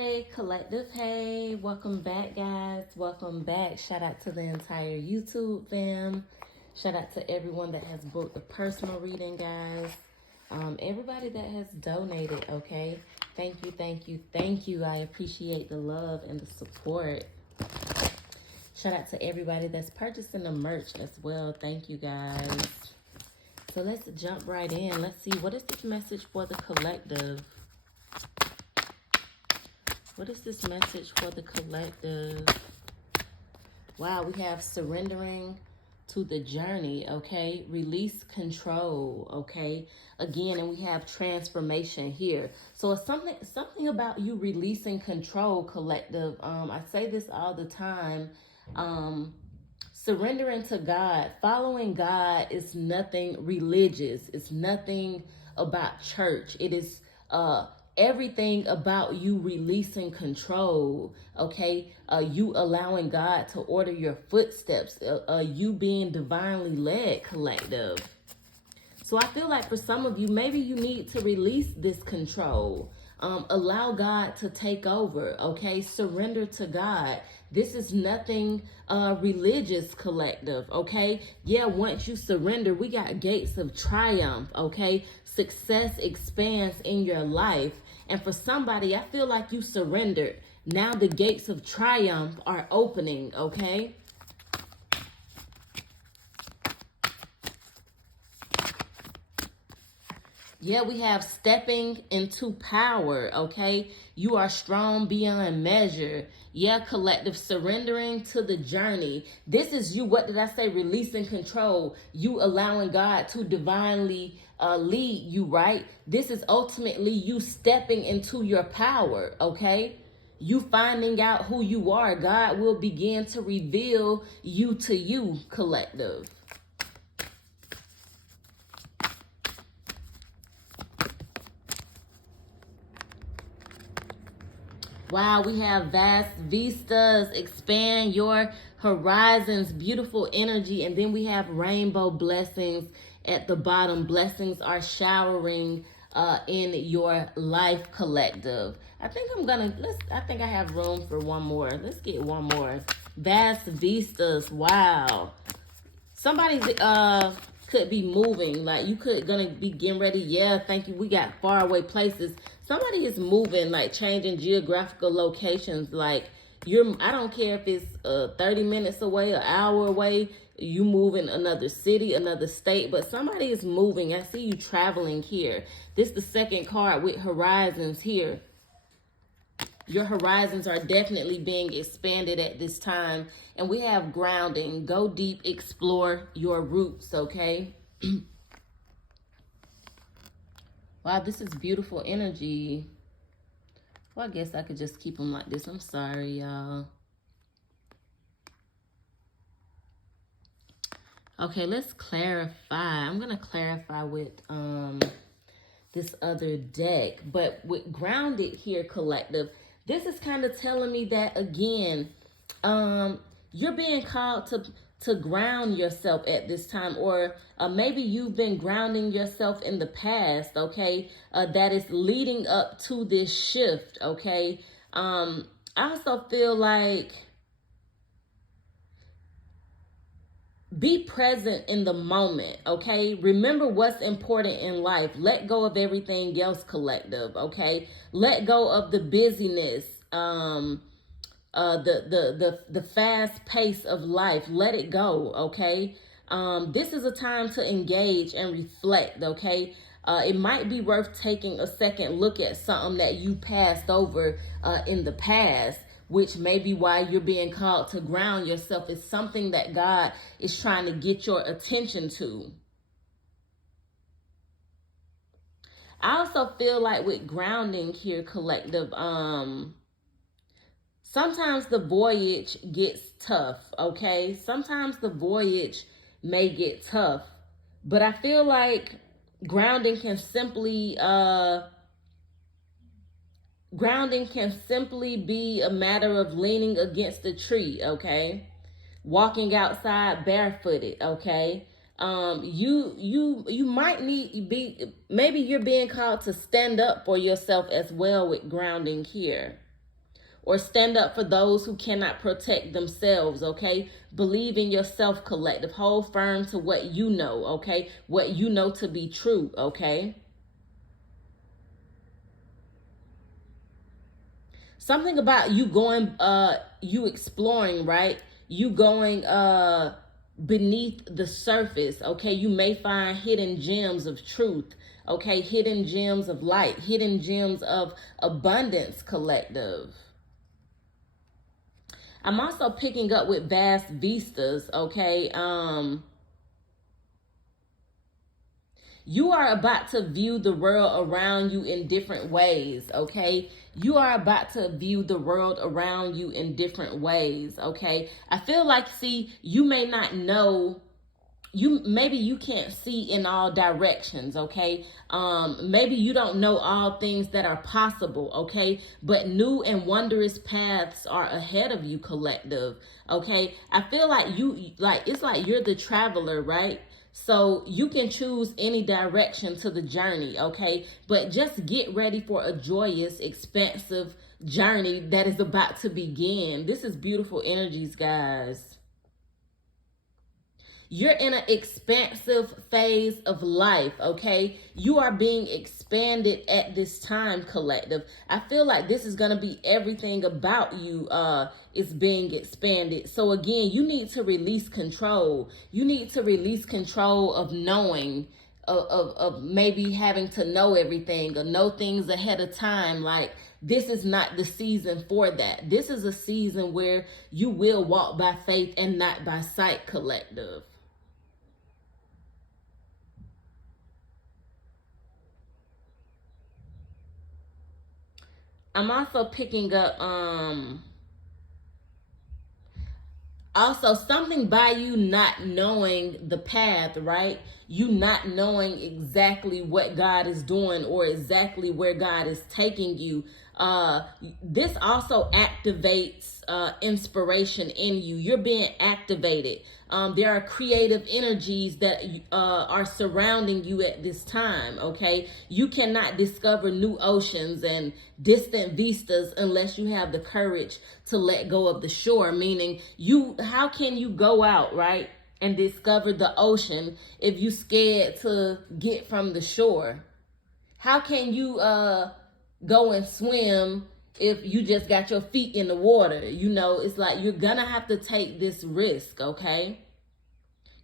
Hey collective, hey, welcome back guys, welcome back. Shout out to the entire YouTube fam. Shout out to everyone that has booked a personal reading, guys. Everybody that has donated, okay? Thank you, thank you, thank you. I appreciate the love and the support. Shout out to everybody that's purchasing the merch as well. Thank you guys. So let's jump right in. Let's see, what is this message for the collective? What is this message for the collective? Wow, we have surrendering to the journey, okay? Release control, okay? Again, and we have transformation here. So it's something about you releasing control, collective. I say this all the time. Surrendering to God, following God is nothing religious. It's nothing about church. It is everything about you releasing control, okay? You allowing God to order your footsteps, you being divinely led, collective. So I feel like for some of you, maybe you need to release this control. Allow God to take over, okay? Surrender to God. This is nothing religious, collective, okay? Yeah, once you surrender, we got gates of triumph, okay? Success expands in your life. And for somebody, I feel like you surrendered. Now the gates of triumph are opening, okay? Yeah, we have stepping into power, okay? You are strong beyond measure. Yeah, collective, surrendering to the journey. This is you, what did I say? Releasing control. You allowing God to divinely lead you, right? This is ultimately you stepping into your power, okay? You finding out who you are. God will begin to reveal you to you, collective. Wow, we have vast vistas, expand your horizons, beautiful energy. And then we have rainbow blessings at the bottom. Blessings are showering in your life, collective. I think I think I have room for one more. Let's get one more. Vast vistas, wow. Somebody could be moving, like you gonna be getting ready. Yeah, thank you. We got far away places. Somebody is moving, like changing geographical locations. Like I don't care if it's 30 minutes away, an hour away. You move in another city, another state, but somebody is moving. I see you traveling here. This is the second card with horizons here. Your horizons are definitely being expanded at this time. And we have grounding. Go deep, explore your roots, okay? Wow, this is beautiful energy. Well, I guess I could just keep them like this. I'm sorry, y'all. Okay, let's clarify. I'm going to clarify with this other deck. But with grounded here, collective, this is kind of telling me that, again, you're being called to ground yourself at this time, or maybe you've been grounding yourself in the past, okay, that is leading up to this shift, okay. I also feel like be present in the moment, okay? Remember what's important in life. Let go of everything else, collective, okay? Let go of the busyness, the fast pace of life. Let it go, okay? This is a time to engage and reflect, okay? It might be worth taking a second look at something that you passed over in the past, which may be why you're being called to ground yourself. It's something that God is trying to get your attention to. I also feel like with grounding here, collective, sometimes the voyage gets tough, okay? Sometimes the voyage may get tough, but I feel like grounding can simply be a matter of leaning against a tree, okay? Walking outside barefooted, okay? You might maybe you're being called to stand up for yourself as well with grounding here. or stand up for those who cannot protect themselves, okay? Believe in yourself, collective. Hold firm to what you know, okay? What you know to be true, okay? Something about you going, you exploring, right? You going beneath the surface, okay? You may find hidden gems of truth, okay? Hidden gems of light, hidden gems of abundance, collective. I'm also picking up with vast vistas, okay? You are about to view the world around you in different ways, okay? You are about to view the world around you in different ways, okay? I feel like, see, you may not know, maybe you can't see in all directions, okay? Maybe you don't know all things that are possible, okay? But new and wondrous paths are ahead of you, collective, okay? I feel like it's like you're the traveler, right? So you can choose any direction to the journey, okay? But just get ready for a joyous, expansive journey that is about to begin. This is beautiful energies, guys. You're in an expansive phase of life, okay? You are being expanded at this time, collective. I feel like this is going to be everything about you is being expanded. So again, you need to release control. You need to release control of knowing, of maybe having to know everything or know things ahead of time. Like, this is not the season for that. This is a season where you will walk by faith and not by sight, collective. I'm also picking up also something by you not knowing the path, right? You not knowing exactly what God is doing or exactly where God is taking you. This also activates inspiration in you. You're being activated. There are creative energies that are surrounding you at this time, okay? You cannot discover new oceans and distant vistas unless you have the courage to let go of the shore, meaning how can you go out, right, and discover the ocean if you scared to get from the shore? How can you go and swim if you just got your feet in the water? You know, it's like you're gonna have to take this risk, okay?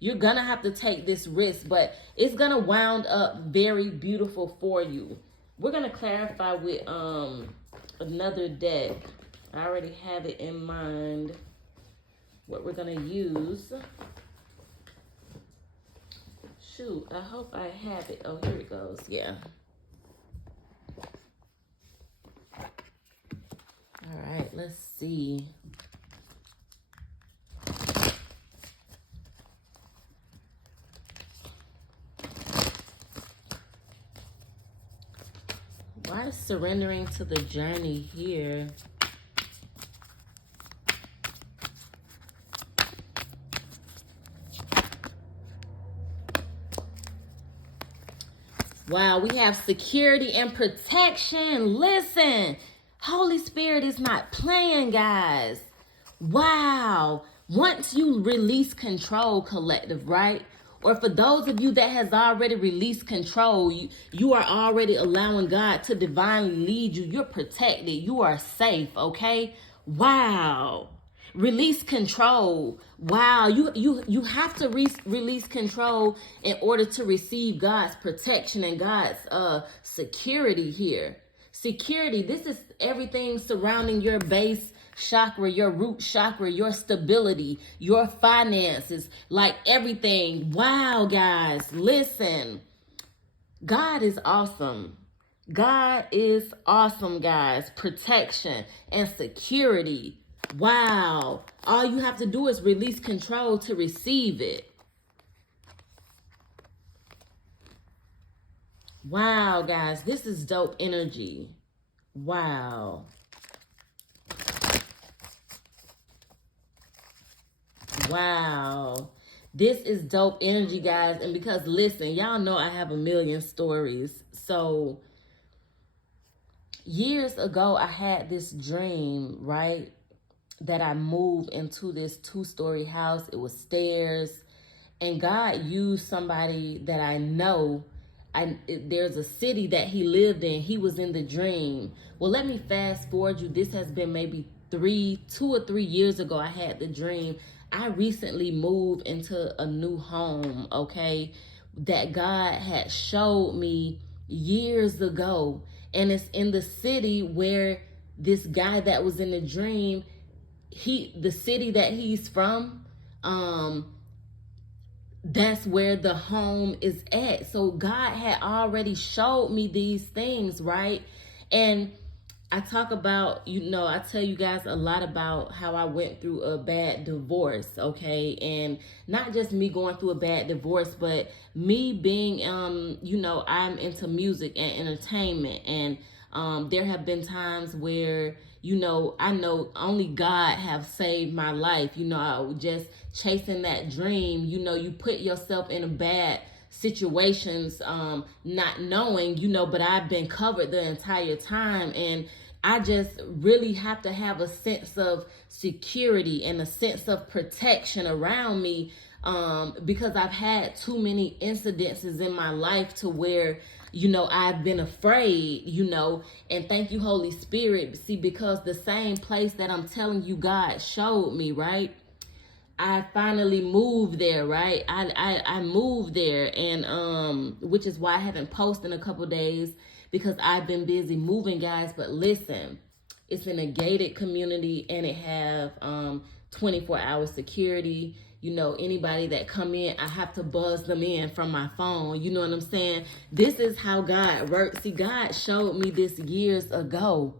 You're gonna have to take this risk, but it's gonna wound up very beautiful for you. We're gonna clarify with another deck. I already have it in mind what we're gonna use. Shoot, I hope I have it. Oh, here it goes. Yeah. All right, let's see. Why is surrendering to the journey here? Wow, we have security and protection. Listen, Holy Spirit is not playing, guys. Wow. Once you release control, collective, right? Or for those of you that has already released control, you are already allowing God to divinely lead you. You're protected. You are safe, okay? Wow. Release control. Wow, you have to release control in order to receive God's protection and God's security here. Security, this is everything surrounding your base chakra, your root chakra, your stability, your finances, like everything. Wow, guys, listen. God is awesome. God is awesome, guys. Protection and security. Wow. All you have to do is release control to receive it. Wow, guys. This is dope energy. Wow. Wow. This is dope energy, guys. And because, listen, y'all know I have a million stories. So Years ago, I had this dream, right? That I moved into this 2-story house. It was stairs. And God used somebody that I know. There's a city that he lived in. He was in the dream. Well, let me fast forward you. This has been maybe 2 or 3 years ago. I had the dream. I recently moved into a new home, okay, that God had showed me years ago. And it's in the city where this guy that was in the dream, the city that he's from, that's where the home is at. So God had already showed me these things, right? And I talk about, I tell you guys a lot about how I went through a bad divorce, okay? And not just me going through a bad divorce, but me being, I'm into music and entertainment. And there have been times where, I know only God have saved my life. I was just chasing that dream. You put yourself in a bad situations, not knowing, but I've been covered the entire time. And I just really have to have a sense of security and a sense of protection around me, because I've had too many incidences in my life to where, I've been afraid, and thank you, Holy Spirit. See, because the same place that I'm telling you God showed me, right? I finally moved there, right? I moved there, and which is why I haven't posted in a couple days, because I've been busy moving, guys. But listen, it's in a gated community, and it have 24-hour security. Anybody that come in, I have to buzz them in from my phone. You know what I'm saying? This is how God works. See, God showed me this years ago.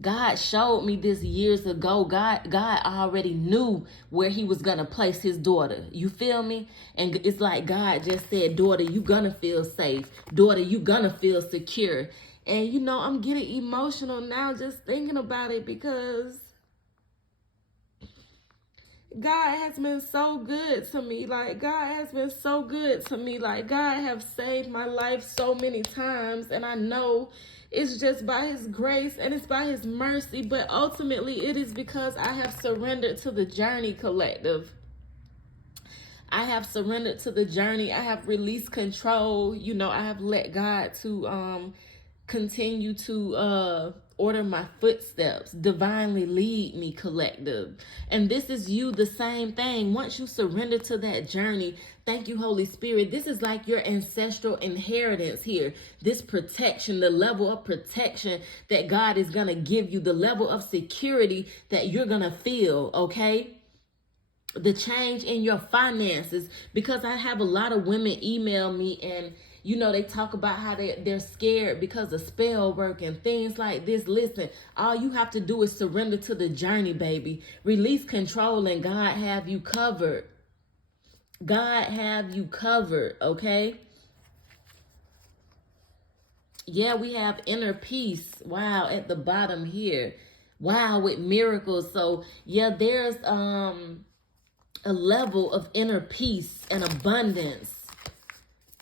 God showed me this years ago. God already knew where he was going to place his daughter. You feel me? And it's like God just said, daughter, you going to feel safe. Daughter, you going to feel secure. And, I'm getting emotional now just thinking about it, because God has been so good to me. Like, God has been so good to me. Like, God have saved my life so many times. And I know it's just by his grace and it's by his mercy. But ultimately, it is because I have surrendered to the journey, collective. I have surrendered to the journey. I have released control. I have let God to continue to order my footsteps, divinely lead me, collective. And this is you, the same thing. Once you surrender to that journey, thank you, Holy Spirit. This is like your ancestral inheritance here. This protection, the level of protection that God is going to give you, the level of security that you're going to feel, okay? The change in your finances, because I have a lot of women email me, and they talk about how they're scared because of spell work and things like this. Listen, all you have to do is surrender to the journey, baby. Release control, and God have you covered. God have you covered, okay? Yeah, we have inner peace. Wow, at the bottom here. Wow, with miracles. So, yeah, there's a level of inner peace and abundance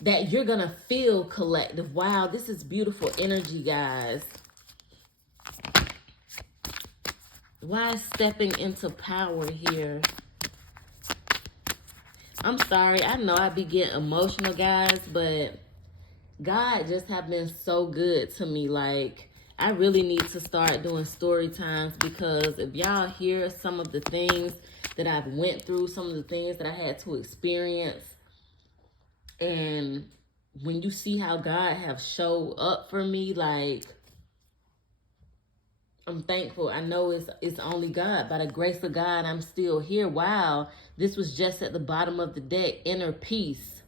that you're gonna feel, collective. Wow, this is beautiful energy, guys. Why stepping into power here? I'm sorry, I know I be getting emotional, guys, but God just have been so good to me. Like, I really need to start doing story times, because if y'all hear some of the things that I've went through, some of the things that I had to experience, and when you see how God have showed up for me, like, I'm thankful. I know it's only God. By the grace of God, I'm still here. Wow, this was just at the bottom of the deck. Inner peace.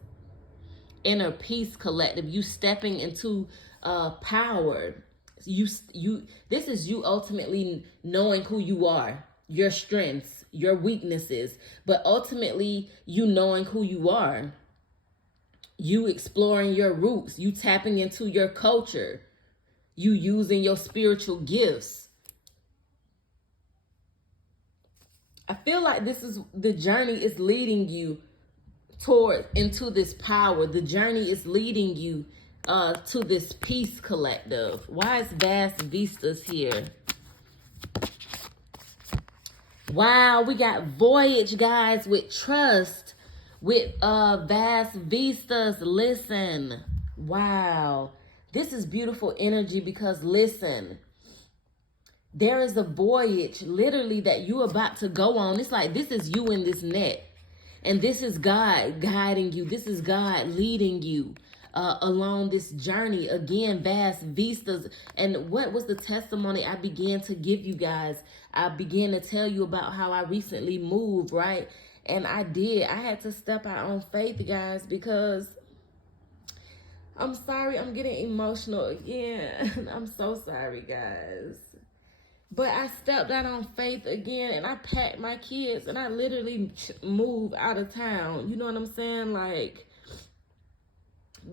Inner peace, collective. You stepping into power. This is you ultimately knowing who you are, your strengths, your weaknesses, but ultimately you knowing who you are. You exploring your roots, you tapping into your culture, you using your spiritual gifts. I feel like this is the journey is leading you into this power. The journey is leading you to this peace collective. Why is Vast Vistas here? Wow, we got Voyage, guys, with trust, with Vast Vistas. Listen, wow, this is beautiful energy, because listen, there is a voyage literally that you about to go on. It's like this is you in this net, and this is God guiding you. This is God leading you along this journey. Again, Vast Vistas. And what was the testimony I began to give you guys? I began to tell you about how I recently moved, right? And I had to step out on faith, guys, because I'm sorry, I'm getting emotional again. I'm so sorry, guys. But I stepped out on faith again, and I packed my kids, and I literally moved out of town. You know what I'm saying? Like,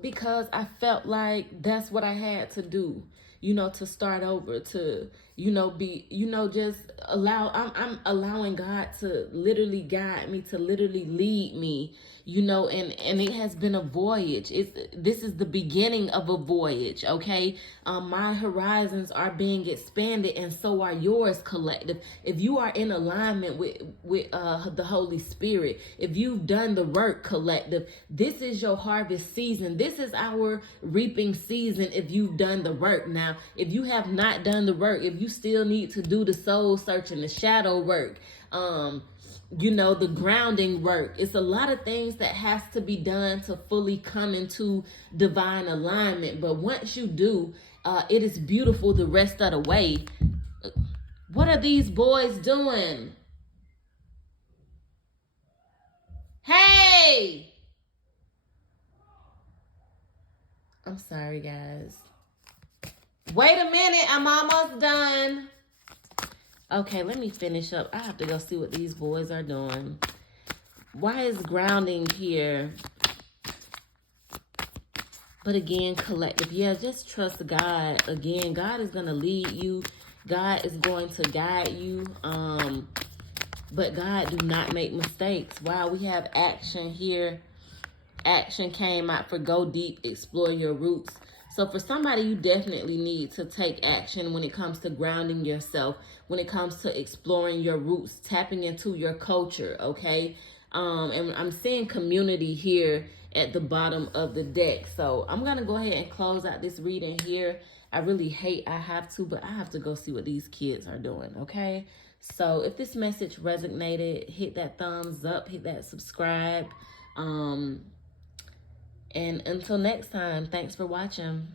because I felt like that's what I had to do, you know, to start over, to, you know, be, you know, just I'm allowing God to literally guide me, to literally lead me, you know, and it has been a voyage. This is the beginning of a voyage, okay? My horizons are being expanded, and so are yours, collective. If you are in alignment with the Holy Spirit, if you've done the work, collective, this is your harvest season. This is our reaping season if you've done the work. Now, if you have not done the work, if you still need to do the soul searching, the shadow work, you know, the grounding work, it's a lot of things that has to be done to fully come into divine alignment. But once you do, it is beautiful the rest of the way. What are these boys doing? Hey! I'm sorry, guys. Wait a minute, I'm almost done. Okay, let me finish up. I have to go see what these boys are doing. Why is grounding here? But again, collective, yeah, just trust God. Again, God is going to lead you. God is going to guide you. But God do not make mistakes. Wow, we have action here. Action came out for go deep, explore your roots. So for somebody, you definitely need to take action when it comes to grounding yourself, when it comes to exploring your roots, tapping into your culture, okay? And I'm seeing community here at the bottom of the deck. So I'm going to go ahead and close out this reading here. I really hate I have to, but I have to go see what these kids are doing, okay? So if this message resonated, hit that thumbs up, hit that subscribe. And until next time, thanks for watching.